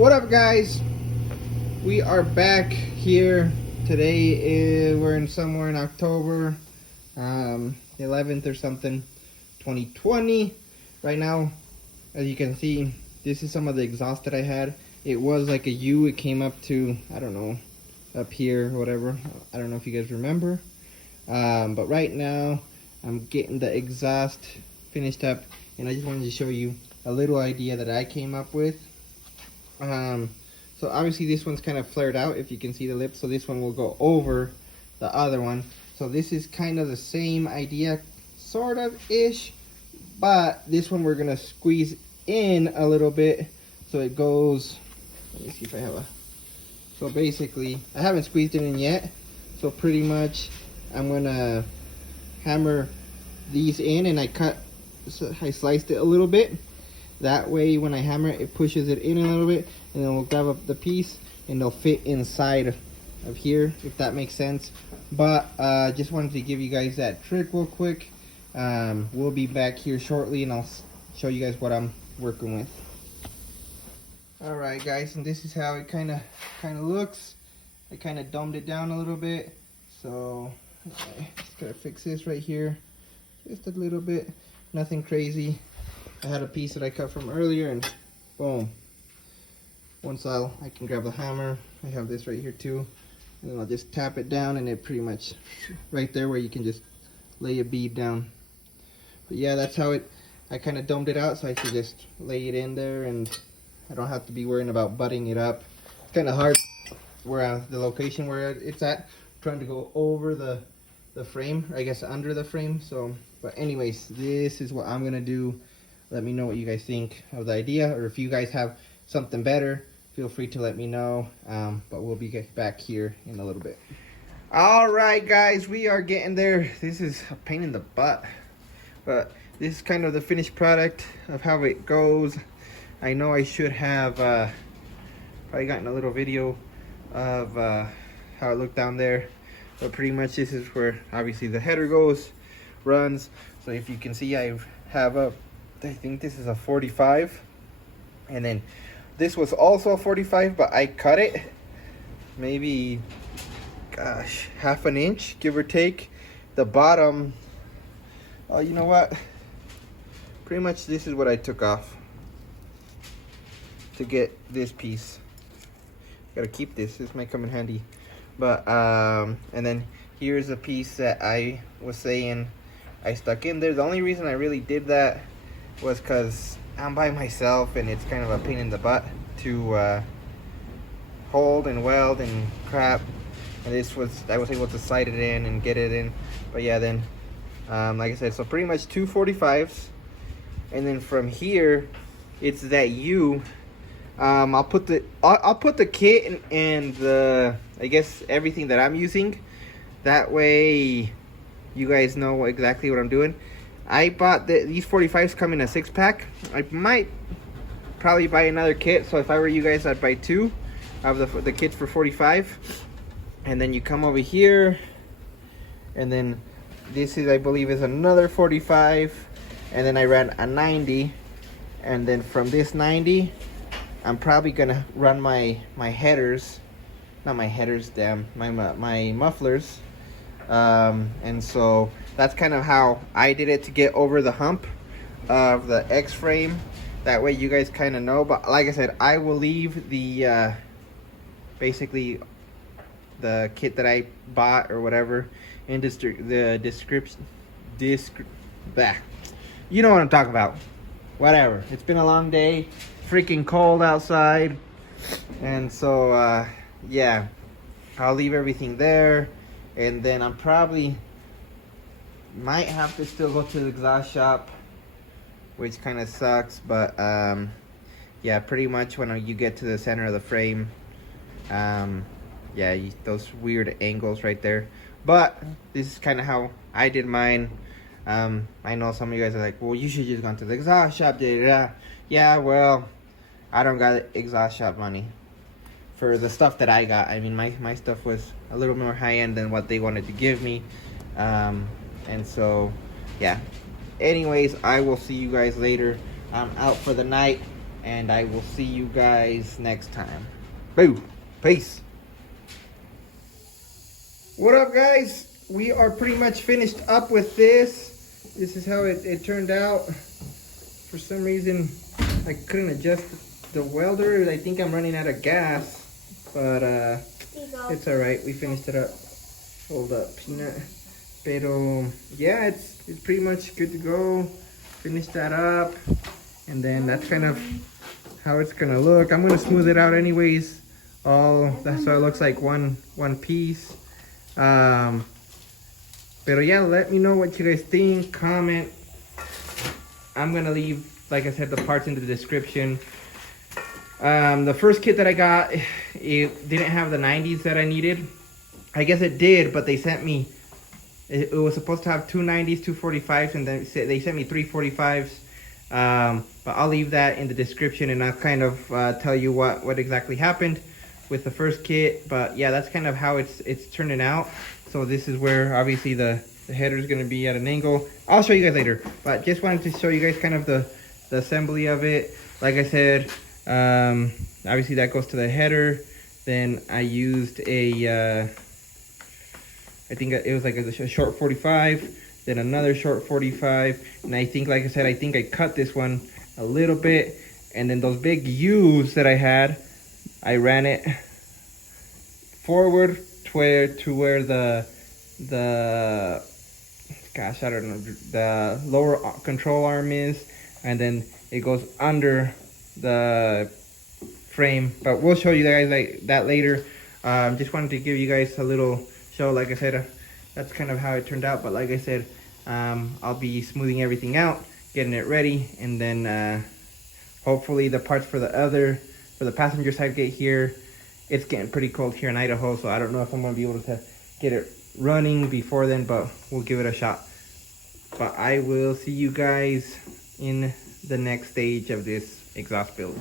What up, guys? We are back here today. We're in somewhere in October 11th or something, 2020. Right now, as you can see, this is some of the exhaust that I had. It was like a U. It came up to, I don't know, up here or whatever. I don't know if you guys remember. But right now, I'm getting the exhaust finished up, and I just wanted to show you a little idea that I came up with. So obviously this one's kind of flared out, if you can see the lip, so this one will go over the other one. So this is kind of the same idea, sort of ish, but this one we're gonna squeeze in a little bit so it goes. Let me see if I have a. So basically, I haven't squeezed it in yet, so pretty much I'm gonna hammer these in, and I sliced it a little bit. That way when I hammer it, it pushes it in a little bit, and then we'll grab up the piece and they'll fit inside of here, if that makes sense. But just wanted to give you guys that trick real quick. We'll be back here shortly and I'll show you guys what I'm working with. Alright guys, and this is how it kind of looks. I kind of dumbed it down a little bit, so just gotta fix this right here just a little bit, nothing crazy. I had a piece that I cut from earlier, and boom. Once I can grab the hammer. I have this right here too, and then I'll just tap it down, and it pretty much right there where you can just lay a bead down. But yeah, that's how I kind of domed it out, so I could just lay it in there, and I don't have to be worrying about butting it up. It's kind of hard where the location where it's at, trying to go over the frame, or I guess under the frame. So, but anyways, this is what I'm gonna do. Let me know what you guys think of the idea, or if you guys have something better, feel free to let me know. But we'll be back here in a little bit. All right, guys, we are getting there. This is a pain in the butt, but this is kind of the finished product of how it goes. I know I should have probably gotten a little video of how it looked down there, but pretty much this is where obviously the header runs. So if you can see, I have I think this is a 45, and then this was also a 45, but I cut it maybe, gosh, half an inch, give or take. The bottom, oh, you know what? Pretty much this is what I took off to get this piece. Gotta keep this. This might come in handy. But and then here's a piece that I was saying I stuck in there. The only reason I really did that was because I'm by myself, and it's kind of a pain in the butt to hold and weld and crap. And I was able to slide it in and get it in. But yeah, then like I said, so pretty much two 45s, and then from here it's that U. I'll put the kit and the, I guess, everything that I'm using. That way you guys know exactly what I'm doing. I bought these 45s come in a 6-pack. I might probably buy another kit. So if I were you guys, I'd buy 2 of the kits for 45. And then you come over here, and then this is, I believe, is another 45. And then I ran a 90. And then from this 90, I'm probably gonna run my headers, not my headers, damn, my mufflers. And so that's kind of how I did it to get over the hump of the X frame. That way you guys kind of know. But like I said, I will leave the basically the kit that I bought or whatever in the description. You know what I'm talking about. Whatever. It's been a long day, freaking cold outside, and so yeah, I'll leave everything there. And then I'm probably might have to still go to the exhaust shop, which kind of sucks, but yeah, pretty much when you get to the center of the frame, yeah, those weird angles right there. But this is kind of how I did mine. I know some of you guys are like, well, you should just gone to the exhaust shop. Yeah, well, I don't got exhaust shop money for the stuff that I got. I mean, my stuff was a little more high-end than what they wanted to give me. And so, yeah. Anyways, I will see you guys later. I'm out for the night. and I will see you guys next time. Boo. Peace. What up, guys? We are pretty much finished up with this. This is how it turned out. For some reason, I couldn't adjust the welder. I think I'm running out of gas, but it's all right. We finished it up. Hold up, Peanut. Pero yeah, it's pretty much good to go. Finish that up, and then that's kind of how it's gonna look. I'm gonna smooth it out anyways. That's so it looks like one piece. Pero yeah, let me know what you guys think. Comment. I'm gonna leave, like I said, the parts in the description. The first kit that I got, it didn't have the 90s that I needed. I guess it did, but they sent me, it was supposed to have two 90s, two 45s, and then they sent me three 45s. But I'll leave that in the description, and I'll kind of tell you what exactly happened with the first kit. But yeah, that's kind of how it's turning out. So this is where obviously the header is going to be at an angle. I'll show you guys later, but just wanted to show you guys kind of the assembly of it. Like I said, obviously that goes to the header. Then I used I think it was like a short 45, then another short 45, and I think, like I said, I think I cut this one a little bit, and then those big U's that I had, I ran it forward to where the gosh, I don't know, the lower control arm is, and then it goes under the frame. But we'll show you guys like that later. Just wanted to give you guys a little show. Like I said, that's kind of how it turned out. But like I said, I'll be smoothing everything out, getting it ready, and then hopefully the parts for the passenger side get here. It's getting pretty cold here in Idaho, so I don't know if I'm gonna be able to get it running before then, but we'll give it a shot. But I will see you guys in the next stage of this exhaust build.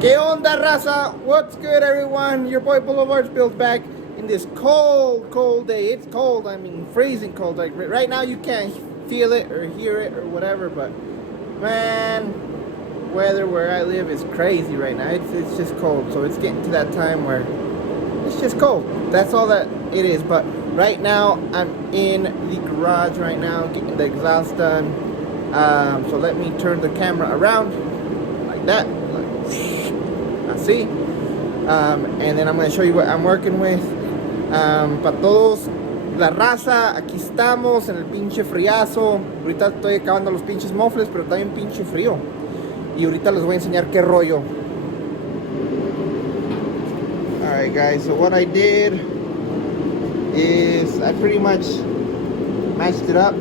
¿Qué onda, raza? What's good, everyone? Your boy Boulevard's built back in this cold day. It's cold. I mean, freezing cold. Like right now, you can't feel it or hear it or whatever. But man, weather where I live is crazy right now. It's just cold. So it's getting to that time where it's just cold. That's all that it is. But right now, I'm in the garage right now getting the exhaust done. So let me turn the camera around like that. See, and then I'm going to show you what I'm working with. Para todos, la raza, aquí estamos en el pinche friazo. Ahorita estoy acabando los pinches mofles, pero está bien pinche frío. Y ahorita les voy a enseñar qué rollo. Alright guys, so what I did is I pretty much matched it up.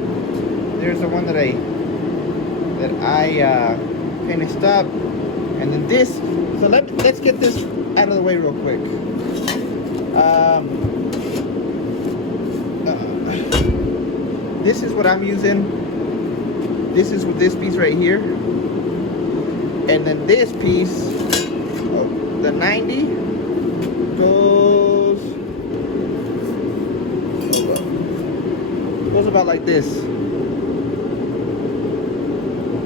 There's the one that I finished up. And then this, so let's get this out of the way real quick. This is what I'm using. This is with this piece right here. And then this piece, the 90, goes about like this.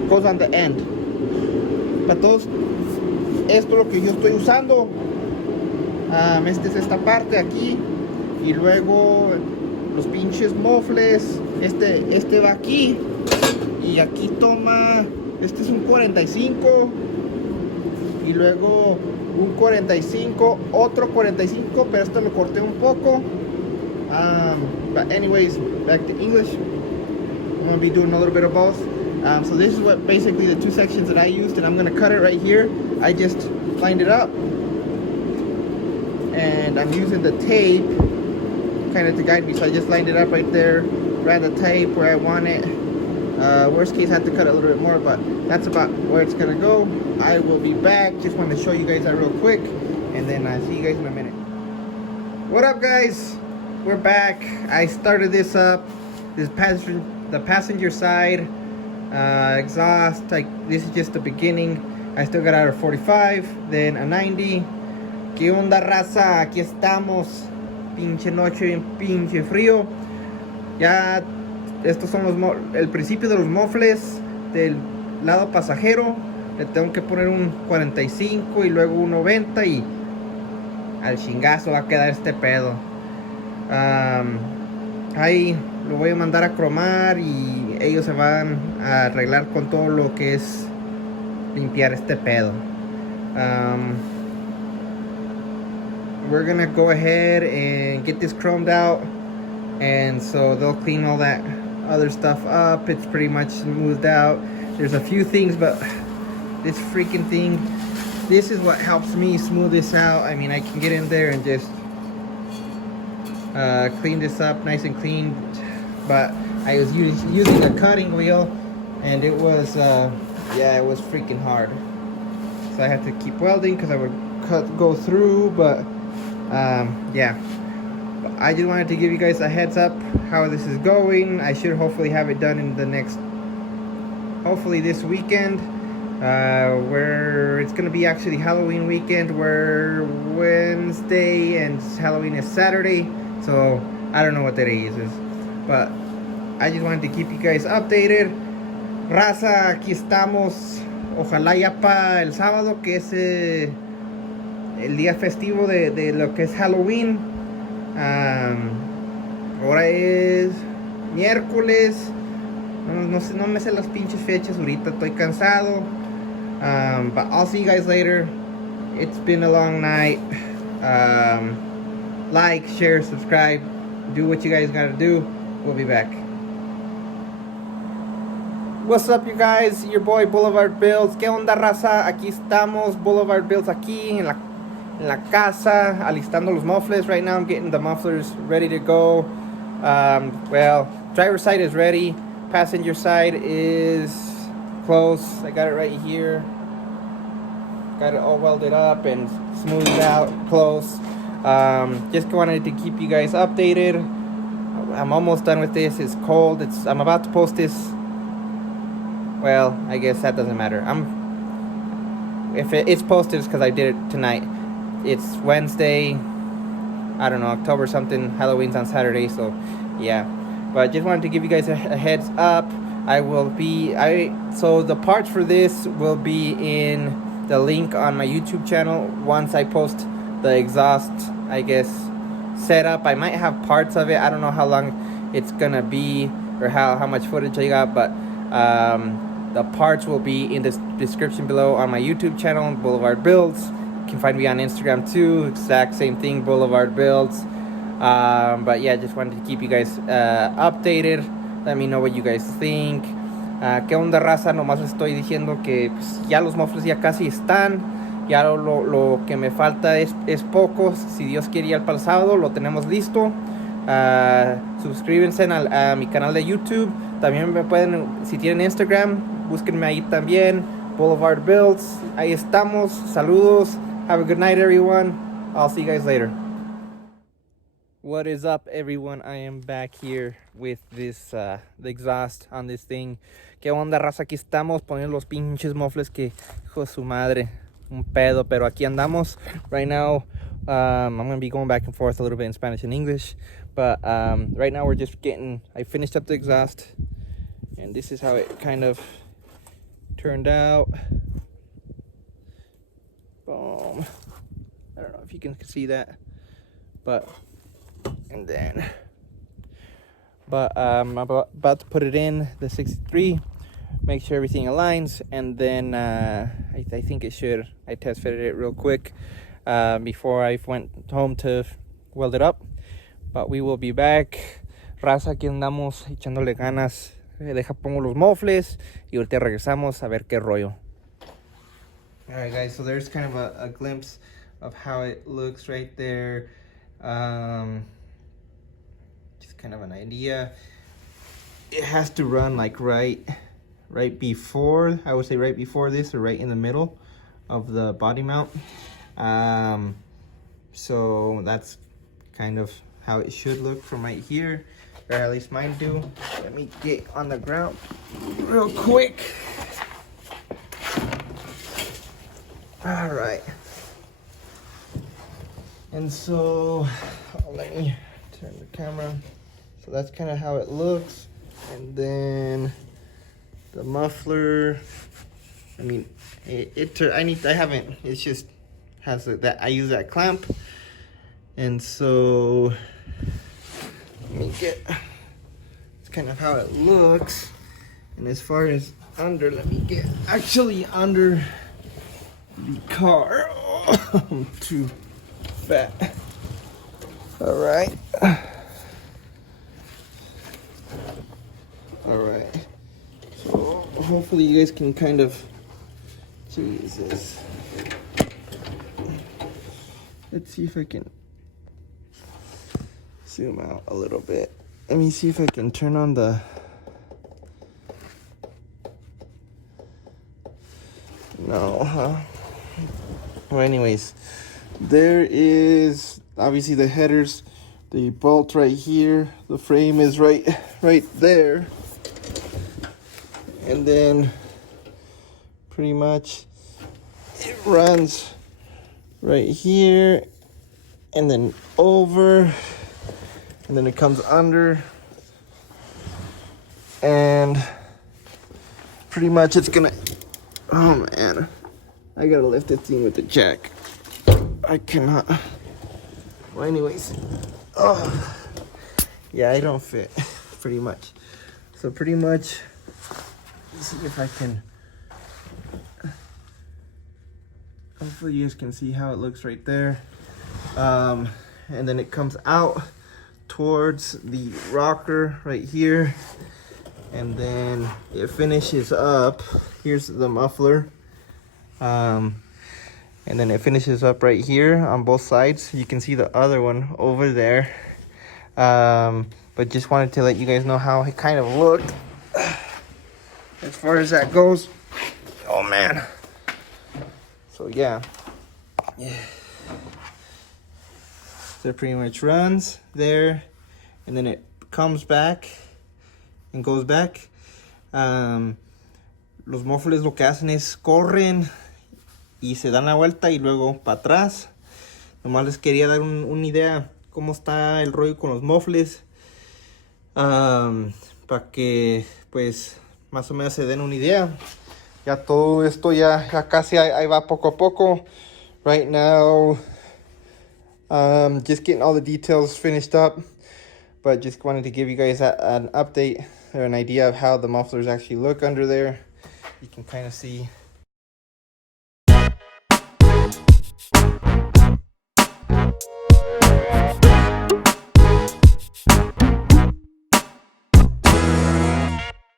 Goes on the end. Para todos, esto es lo que yo estoy usando. Esta es esta parte aquí. Y luego los pinches mofles. Este va aquí. Y aquí toma. Este es un 45. Y luego un 45. Otro 45. Pero esto lo corté un poco. But anyways, back to English. I'm going to be doing a little bit of both. So this is what basically the two sections that I used, and I'm going to cut it right here. I just lined it up, and I'm using the tape kind of to guide me. So I just lined it up right there, ran the tape where I want it. Worst case, I have to cut it a little bit more, but that's about where it's going to go. I will be back. Just wanted to show you guys that real quick, and then I'll see you guys in a minute. What up, guys? We're back. I started this up, the passenger side. Exhaust, like this is just the beginning. I still got out a 45, then a 90. ¿Qué onda, raza? Aquí estamos. Pinche noche, pinche frío. Ya, estos son el principio de los mofles del lado pasajero le tengo que poner un 45 y luego un 90 y al chingazo va a quedar este pedo. Ahí lo voy a mandar a cromar y ellos se van a arreglar con todo lo que es limpiar este pedo. We're gonna go ahead and get this chromed out, and so they'll clean all that other stuff up. It's pretty much smoothed out. There's a few things, but this freaking thing, this is what helps me smooth this out. I mean, I can get in there and just clean this up nice and clean, but I was using a cutting wheel, and it was yeah, it was freaking hard. So I had to keep welding because I would go through, but yeah. But I just wanted to give you guys a heads up how this is going. I should hopefully have it done in the next, hopefully this weekend, where it's gonna be actually Halloween weekend, where Wednesday and Halloween is Saturday. So I don't know what the day is, but I just wanted to keep you guys updated. Raza, aquí estamos. Ojalá ya para el sábado, que es el día festivo de lo que es Halloween. Ahora es miércoles. No me sé las pinches fechas ahorita, estoy cansado. But I'll see you guys later. It's been a long night. Like, share, subscribe, do what you guys gotta do. We'll be back. What's up, you guys? Your boy Boulevard Builds. ¿Qué onda, raza? Aquí estamos, Boulevard Builds, aquí en la casa, alistando los mofles. Right now I'm getting the mufflers ready to go. Well, driver's side is ready. Passenger side is close. I got it right here. Got it all welded up and smoothed out, close. Just wanted to keep you guys updated. I'm almost done with this. It's cold. I'm about to post this. Well, I guess that doesn't matter. If it's posted, it's because I did it tonight. It's Wednesday. I don't know, October something. Halloween's on Saturday, so yeah. But just wanted to give you guys a heads up. So the parts for this will be in the link on my YouTube channel once I post the exhaust, I guess, setup. I might have parts of it. I don't know how long it's gonna be or how much footage I got, but the parts will be in the description below on my YouTube channel, Boulevard Builds. You can find me on Instagram too, exact same thing, Boulevard Builds. But yeah, just wanted to keep you guys updated. Let me know what you guys think. ¿Qué onda, raza? Nomás les estoy diciendo que pues, ya los mofles ya casi están. Ya lo que me falta es poco. Si Dios quiere, ya para el sábado lo tenemos listo. Suscríbanse a mi canal de YouTube. También me pueden, si tienen Instagram, búsquenme ahí también. Boulevard Builds. Ahí estamos. Saludos. Have a good night, everyone. I'll see you guys later. What is up, everyone? I am back here with this the exhaust on this thing. ¿Qué onda, raza? Aquí estamos poniendo los pinches mofles que, hijo de su madre, un pedo, pero aquí andamos. Right now, I'm going to be going back and forth a little bit in Spanish and English, but right now we're just I finished up the exhaust, and this is how it kind of turned out. Boom. I don't know if you can see that, but I'm about to put it in the 63, make sure everything aligns, and then I think it should. I test fitted it real quick before I went home to weld it up, but we will be back. Raza, aquí andamos echándole ganas. Pongo los mofles y ahorita regresamos a ver qué rollo. Alright, guys, so there's kind of a glimpse of how it looks right there. Just kind of an idea. It has to run like right before, I would say right before this, or right in the middle of the body mount. So that's kind of how it should look from right here, or at least mine do. Let me get on the ground real quick. All right. And so let me turn the camera. So that's kind of how it looks. And then the muffler. I mean, I haven't, it's just has that, I use that clamp. And so, let me get, it's kind of how it looks. And as far as under, let me get actually under the car. Oh, I'm too fat. All right. All right. So hopefully you guys can kind of, Jesus. Let's see if I can zoom out a little bit. Let me see if I can turn on the, no, huh? Well, anyways, there is obviously the headers, the bolt right here, the frame is right there, and then pretty much it runs right here and then over, and then it comes under, and pretty much it's gonna, oh man, I gotta lift this thing with the jack. I cannot. Well, anyways, oh yeah, I don't fit pretty much. So pretty much, let's see if I can, hopefully you guys can see how it looks right there. And then it comes out towards the rocker right here, and then it finishes up. Here's the muffler, and then it finishes up right here on both sides. You can see the other one over there, but just wanted to let you guys know how it kind of looked as far as that goes. Oh man. So yeah, so it pretty much runs there, and then it comes back and goes back. Los mofles lo que hacen es corren y se dan la vuelta y luego para atrás. Nomás les quería dar una idea cómo está el rollo con los mofles, para que pues más o menos se den una idea. Ya todo esto ya casi ahí va poco a poco. Right now, just getting all the details finished up, but just wanted to give you guys an update or an idea of how the mufflers actually look under there. You can kind of see